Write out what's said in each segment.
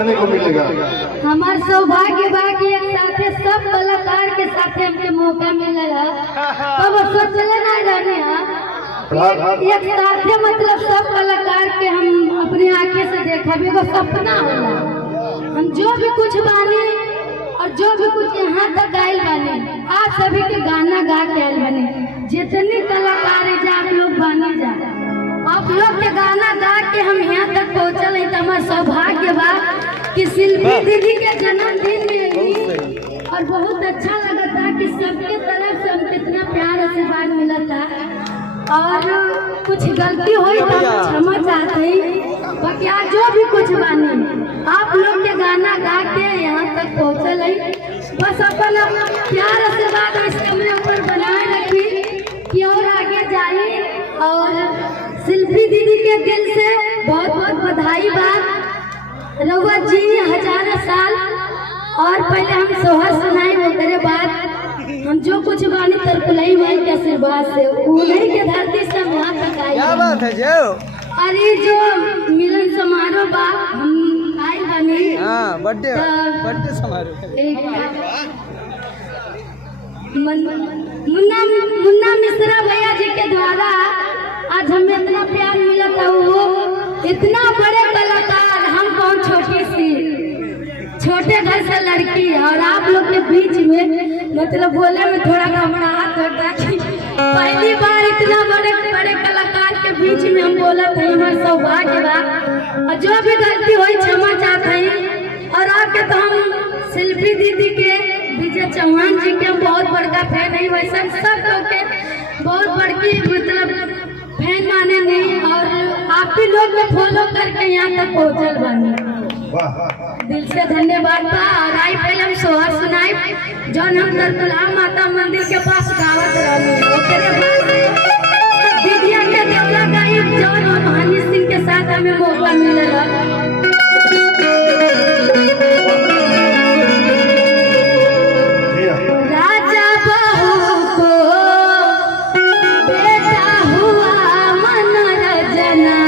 को मिलेगा। हमार सौभाग्य बा कि एक साथे सब कलाकार के साथे हमके मौका मिलेगा। तब सोचले नहीं रहने एक साथे मतलब सब कलाकार के हम अपनी आंखें से देखा भी वो सपना होला। हम जो भी कुछ बानी और जो भी कुछ यहाँ तक गायल बानी, आप सभी के गाना गा के आयल बानी। जितनी कलाकार है जा आप लोग बानी जा, आप लोग के गाना गा के हम यहाँ तक पहुँचल है। तो हमारा सौभाग्य बा कि शिल्पी दीदी के जन्मदिन में आई और बहुत अच्छा लगा था कि सबके तरफ से हम कितना प्यार आशीर्वाद मिला था। और कुछ गलती हुई तो क्षमा चाहते हैं। बाकी आज जो भी कुछ बानी आप लोग के गाना गा के यहाँ तक पहुँचल है। बस अपन प्यार आशीर्वाद इस कमरे ऊपर बनाए रखी कि और आगे जाए। और शिल्पी दीदी के दिल से बहुत बहुत बधाई बा। रउआ जी हजारों साल। और पहले हम सोहर सुनाई ओकरे बाद हम जो कुछ बानी तरकुलाई माई के आशीर्वाद से उन्हीं के धरती से वहाँ तक आई। क्या बात है जो? अरे जो मिलन समारोह बा हम आई बनी। हाँ बर्थडे समारोह। मुन्ना मिश्रा भैया जी के द्वारा आज हमें इतना प्यार मिला था। वो इतना बड़े कलाकार, हम कौन छोटी सी छोटे घर से लड़की, और आप लोग के बीच में मतलब बोले में थोड़ा घबराहट होता कि पहली बार इतना बड़े बड़े कलाकार के बीच में हम बोला थे। हमारे सौभाग्य बा और जो भी गलती हुई क्षमा चाहते हैं। और आपके तो हम शिल्पी दीदी के, विजय चौहान जी के हम बहुत बड़का फैन है। वैसे सब लोग के बहुत बड़की मतलब फैन माने नहीं। और आप भी लोग में फॉलो करके यहाँ तक पहुँचल बने, दिल से धन्यवाद बा। और आई पहले हम सोहर सुनाई जौन हम तरकुलहा माता मंदिर के पास गावत रही। ओकरे बाद दीदिया के देवला गाई जौन हम हनी सिंह के साथ हमें मौका मिलेगा। राजा बहू को बेटा हुआ मनोरंजना,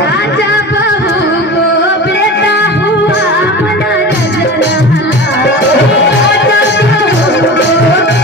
राजा बहू को बेटा हुआ मनोरंजना, राजा बहू को बेटा हुआ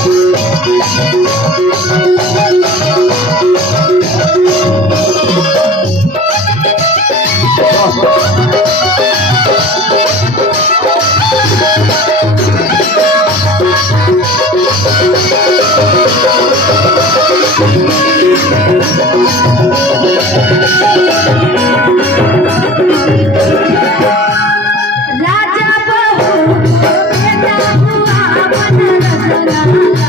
Thank you. राजा बहू बेटा हुआ बन राजा बहू बेटा हुआ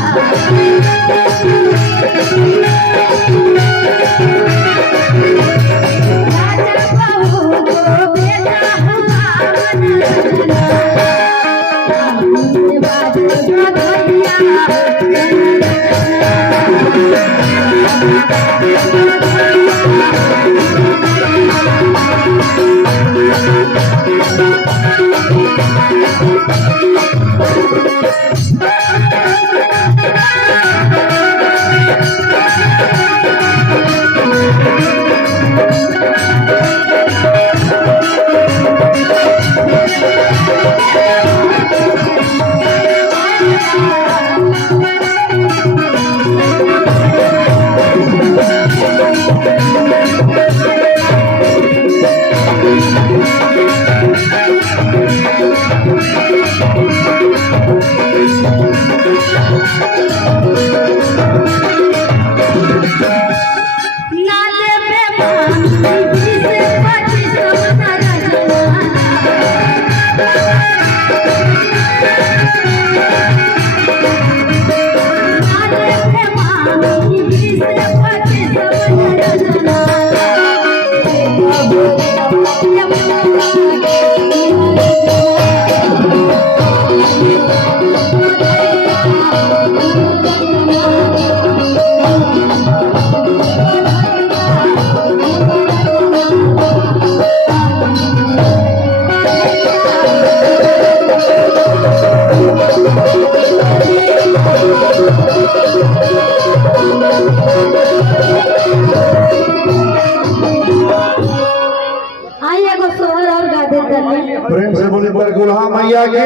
प्रेम से बोली पर गुल्हा मैया की,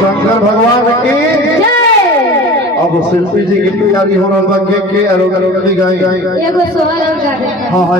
शंकर भगवान की। अब शिल्पी जी की तैयारी हो रहा है, के अलग अलग गाई। एगो सोहर और गा देता है। हाँ हाँ।